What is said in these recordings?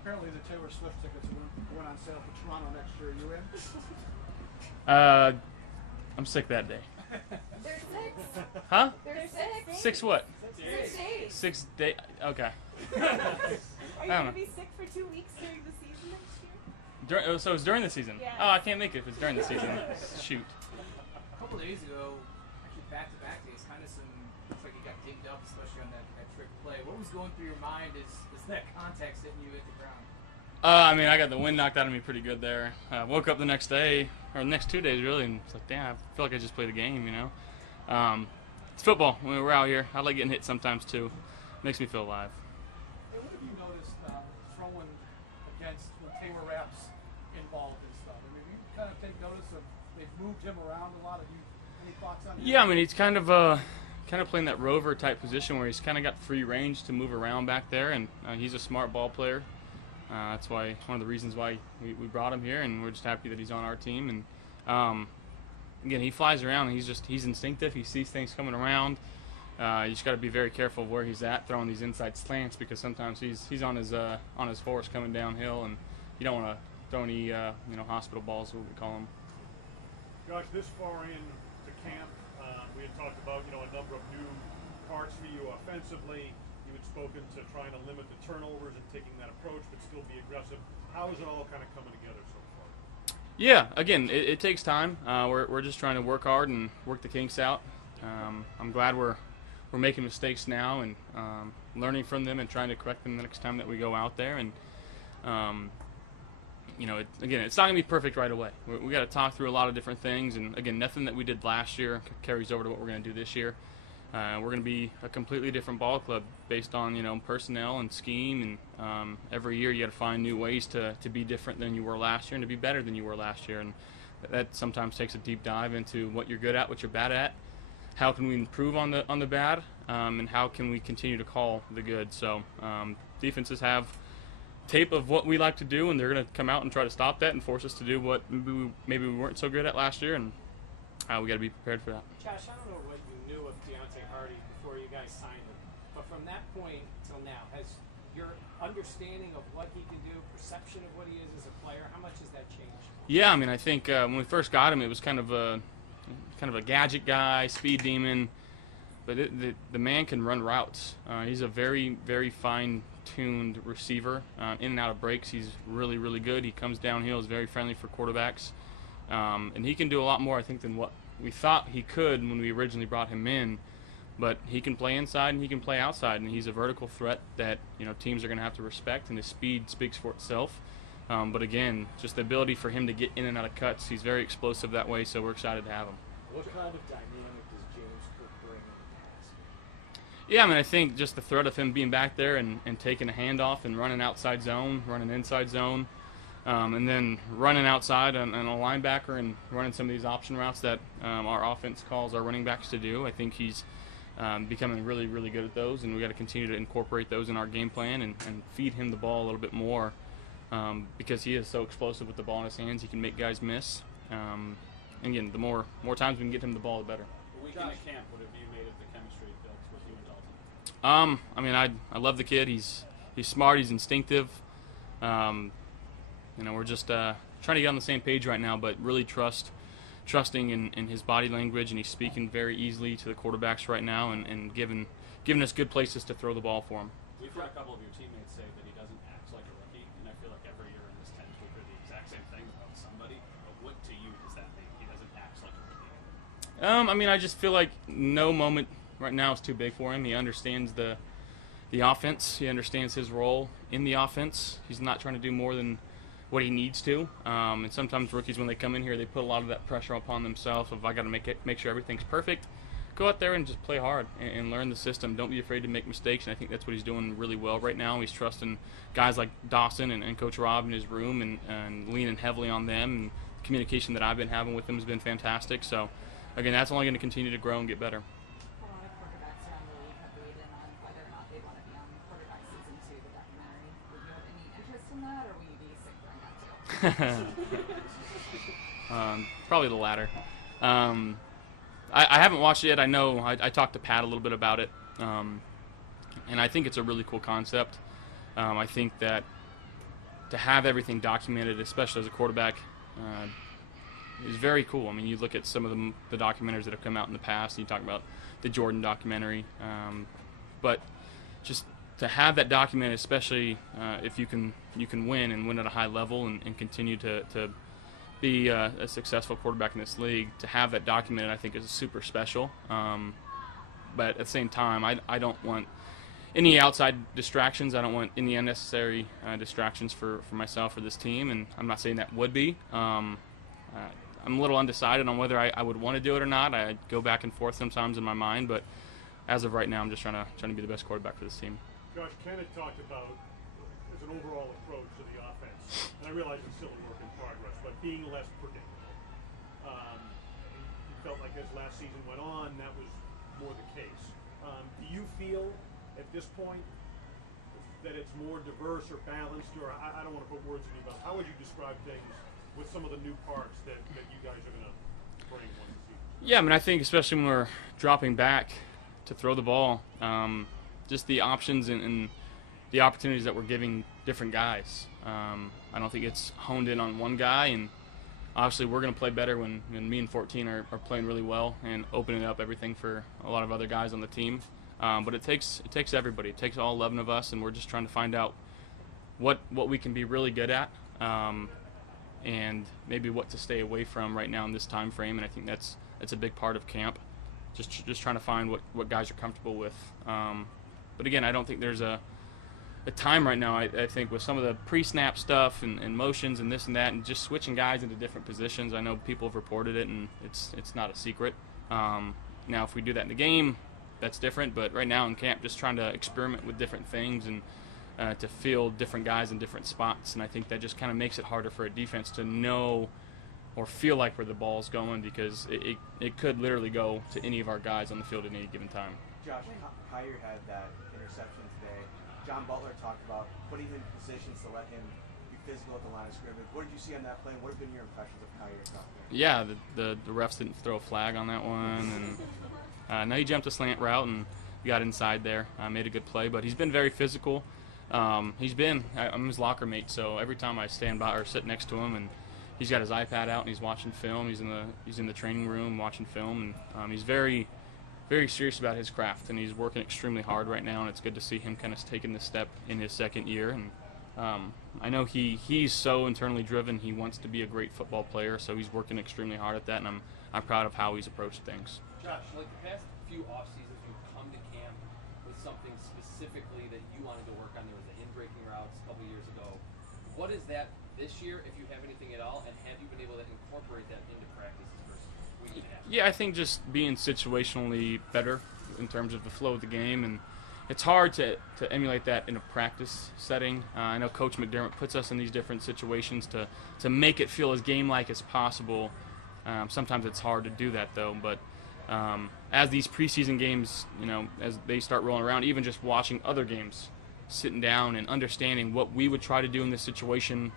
Apparently the Taylor Swift tickets are going on sale for Toronto next year. You in? I'm sick that day. There's 6. Huh? There's 6. 6 what? 6 days. 6 days. Okay. Are you I don't going know. to be sick for 2 weeks during the season next year? So it's during the season? Yeah. Oh, I can't make it if it's during the season. Shoot. A couple days ago, actually back-to-back days, kind of looks like you got dinged up, especially on that trick play. What was going through your mind as that contact's hitting you at the ground? I mean, I got the wind knocked out of me pretty good there. Woke up the next day, or the next 2 days really, and it's like, damn, I feel like I just played a game, you know? It's football when we're out here. I like getting hit sometimes too. Makes me feel alive. Hey, what have you noticed throwing against when Taylor Rapp's involved and stuff? I mean, you kind of take notice of they've moved him around a lot. Have you any thoughts on that? Yeah, I mean, he's kind of playing that rover type position where he's kind of got free range to move around back there, and he's a smart ball player. That's why one of the reasons why we brought him here, and we're just happy that he's on our team. And again, he flies around, and he's instinctive. He sees things coming around. You just got to be very careful of where he's at throwing these inside slants, because sometimes he's on his horse coming downhill, and you don't want to throw any hospital balls, what we call them. Josh, this far into camp, we had talked about a number of new parts for you offensively. You had spoken to trying to limit the turnovers and taking that approach, but still be aggressive. How is it all kind of coming together so far? Yeah, again, it takes time. We're just trying to work hard and work the kinks out. I'm glad we're making mistakes now and learning from them and trying to correct them the next time that we go out there. And again, it's not going to be perfect right away. We got to talk through a lot of different things. And again, nothing that we did last year carries over to what we're going to do this year. We're going to be a completely different ball club based on personnel and scheme, and every year you got to find new ways to be different than you were last year and to be better than you were last year. And that sometimes takes a deep dive into what you're good at, what you're bad at, how can we improve on the bad, and how can we continue to call the good. So defenses have tape of what we like to do, and they're going to come out and try to stop that and force us to do what maybe we weren't so good at last year, and we got to be prepared for that. Josh, I don't know what you knew of Deontay Hardy before you guys signed him, but from that point till now, has your understanding of what he can do, perception of what he is as a player, how much has that changed? Yeah, I mean, I think when we first got him, it was kind of a gadget guy, speed demon, but the man can run routes. He's a very, very fine-tuned receiver. In and out of breaks, he's really, really good. He comes downhill, is very friendly for quarterbacks, and he can do a lot more, I think, than what we thought he could when we originally brought him in. But he can play inside and he can play outside, and he's a vertical threat that teams are going to have to respect, and his speed speaks for itself. But again, just the ability for him to get in and out of cuts, he's very explosive that way, so we're excited to have him. What kind of dynamic does James Cook bring in the pass? Yeah, I mean, I think just the threat of him being back there and taking a handoff and running outside zone, running inside zone, and then running outside and a linebacker and running some of these option routes that our offense calls our running backs to do. I think he's becoming really, really good at those, and we got to continue to incorporate those in our game plan and feed him the ball a little bit more, because he is so explosive with the ball in his hands. He can make guys miss. Again, the more times we can get him the ball, the better. A week in the camp, what have you made of the chemistry built with you and Dalton? I mean, I love the kid. He's smart. He's instinctive. We're just trying to get on the same page right now, but really trusting in his body language, and he's speaking very easily to the quarterbacks right now, and giving us good places to throw the ball for him. We've heard a couple of your teammates say that he doesn't act like a rookie, and I feel like every year in this tent we hear the exact same thing about somebody. But what to you does that mean? He doesn't act like a rookie. I mean, I just feel like no moment right now is too big for him. He understands the offense. He understands his role in the offense. He's not trying to do more than what he needs to. And sometimes rookies, when they come in here, they put a lot of that pressure upon themselves of, I got to make sure everything's perfect. Go out there and just play hard and learn the system. Don't be afraid to make mistakes, and I think that's what he's doing really well right now. He's trusting guys like Dawson and Coach Rob in his room and leaning heavily on them, and the communication that I've been having with them has been fantastic. So, again, that's only going to continue to grow and get better. A lot of quarterbacks around the league have weighed in on whether or not they want to be on Quarterback Season 2, the documentary. Would you have any interest in that, or will you be sick during that too? Probably the latter. I haven't watched it yet. I know I talked to Pat a little bit about it, and I think it's a really cool concept. I think that to have everything documented, especially as a quarterback, is very cool. I mean, you look at some of the documentaries that have come out in the past, and you talk about the Jordan documentary, but just to have that documented, especially if you can win and win at a high level and continue to be a successful quarterback in this league, to have that documented, I think is super special. But at the same time, I don't want any outside distractions. I don't want any unnecessary distractions for myself or this team, and I'm not saying that would be. I'm a little undecided on whether I would want to do it or not. I go back and forth sometimes in my mind, but as of right now, I'm just trying to be the best quarterback for this team. Josh, Ken had talked about as an overall approach to the offense, and I realize it's still a work in progress, but being less predictable. You felt like as last season went on, that was more the case. Do you feel at this point that it's more diverse or balanced, or I don't want to put words in your mouth, how would you describe things with some of the new parts that you guys are going to bring once the season? Yeah, I mean, I think especially when we're dropping back to throw the ball, just the options and the opportunities that we're giving different guys. I don't think it's honed in on one guy, and obviously we're going to play better when me and 14 are playing really well and opening up everything for a lot of other guys on the team. But it takes everybody. It takes all 11 of us, and we're just trying to find out what we can be really good at, and maybe what to stay away from right now in this time frame. And I think that's a big part of camp. Just trying to find what guys are comfortable with. But again, I don't think there's a time right now. I think with some of the pre-snap stuff and motions and this and that, and just switching guys into different positions. I know people have reported it, and it's not a secret. Now, if we do that in the game, that's different. But right now in camp, just trying to experiment with different things and to field different guys in different spots. And I think that just kind of makes it harder for a defense to know or feel like where the ball's going, because it could literally go to any of our guys on the field at any given time. Josh, Kyer had that interception today. John Butler talked about putting him in positions to let him be physical at the line of scrimmage. What did you see on that play? What have been your impressions of Kyer out there? Yeah, the refs didn't throw a flag on that one, and no, he jumped a slant route and got inside there. Made a good play, but he's been very physical. I'm his locker mate, so every time I stand by or sit next to him, and he's got his iPad out and he's watching film. He's in the training room watching film, and he's very, very serious about his craft, and he's working extremely hard right now. And it's good to see him kind of taking this step in his second year. And I know he's so internally driven. He wants to be a great football player, so he's working extremely hard at that. And I'm proud of how he's approached things. Josh, like the past few off seasons, you've come to camp with something specifically that you wanted to work on. There was the in-breaking routes a couple years ago. What is that this year, if you have anything at all, and have you been able to incorporate that into practices versus week and a half? Yeah, I think just being situationally better in terms of the flow of the game, and it's hard to emulate that in a practice setting. I know Coach McDermott puts us in these different situations to make it feel as game-like as possible. Sometimes it's hard to do that, though, but as these preseason games, as they start rolling around, even just watching other games, sitting down and understanding what we would try to do in this situation,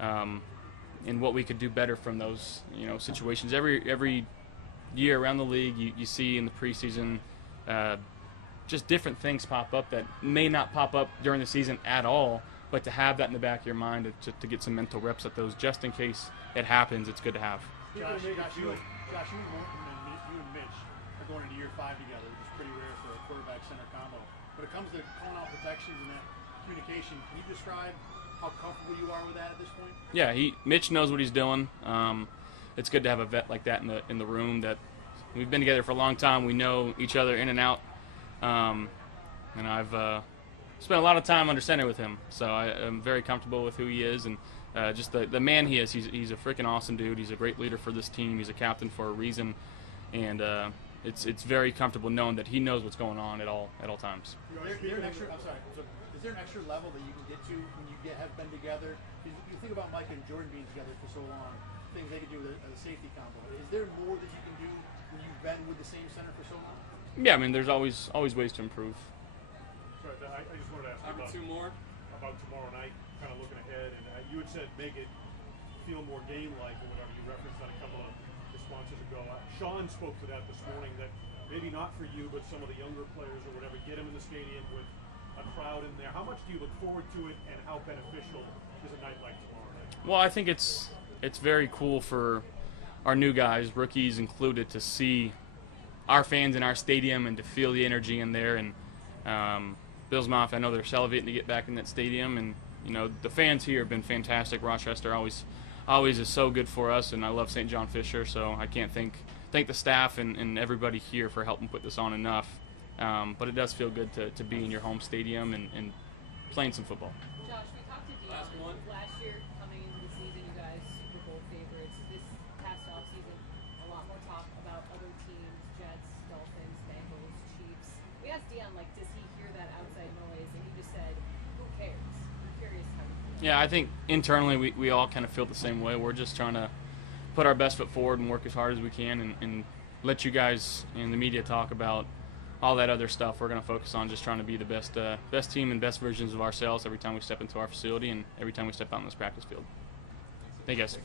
and what we could do better from those situations. Every year around the league, you see in the preseason just different things pop up that may not pop up during the season at all, but to have that in the back of your mind to get some mental reps at those just in case it happens, it's good to have. Josh, you and Mitch are going into year 5 together, which is pretty rare for a quarterback-center combo. When it comes to calling out protections and that communication, can you describe how comfortable you are with that at this point? Yeah, Mitch knows what he's doing. It's good to have a vet like that in the room. That we've been together for a long time. We know each other in and out, and I've spent a lot of time under center with him. So I'm very comfortable with who he is and just the man he is. He's a freaking awesome dude. He's a great leader for this team. He's a captain for a reason, and it's very comfortable knowing that he knows what's going on at all times. Is there an extra level that you can get to when you have been together? You think about Mike and Jordan being together for so long, things they could do as a safety combo. Is there more that you can do when you've been with the same center for so long? Yeah, I mean, there's always ways to improve. Sorry, I just wanted to ask you about tomorrow night, kind of looking ahead, and you had said make it feel more game-like or whatever. You referenced that a couple of responses ago. Sean spoke to that this morning, that maybe not for you, but some of the younger players or whatever, get them in the stadium with a crowd in there. How much do you look forward to it, and how beneficial is a night like Well, I think it's very cool for our new guys, rookies included, to see our fans in our stadium and to feel the energy in there. And Bills Mafia, I know they're salivating to get back in that stadium. And you know, the fans here have been fantastic. Rochester always is so good for us, and I love St. John Fisher. So I can't thank the staff and everybody here for helping put this on enough. But it does feel good to be in your home stadium and playing some football. Josh, we talked to Dion last year coming into the season. You guys Super Bowl favorites. This past offseason, a lot more talk about other teams: Jets, Dolphins, Bengals, Chiefs. We asked Dion, like, does he hear that outside noise? And he just said, "Who cares?" I'm curious how you feel. Yeah, I think internally we all kind of feel the same way. We're just trying to put our best foot forward and work as hard as we can and let you guys in the media talk about all that other stuff. We're going to focus on just trying to be the best team and best versions of ourselves every time we step into our facility and every time we step out on this practice field. Thank you guys.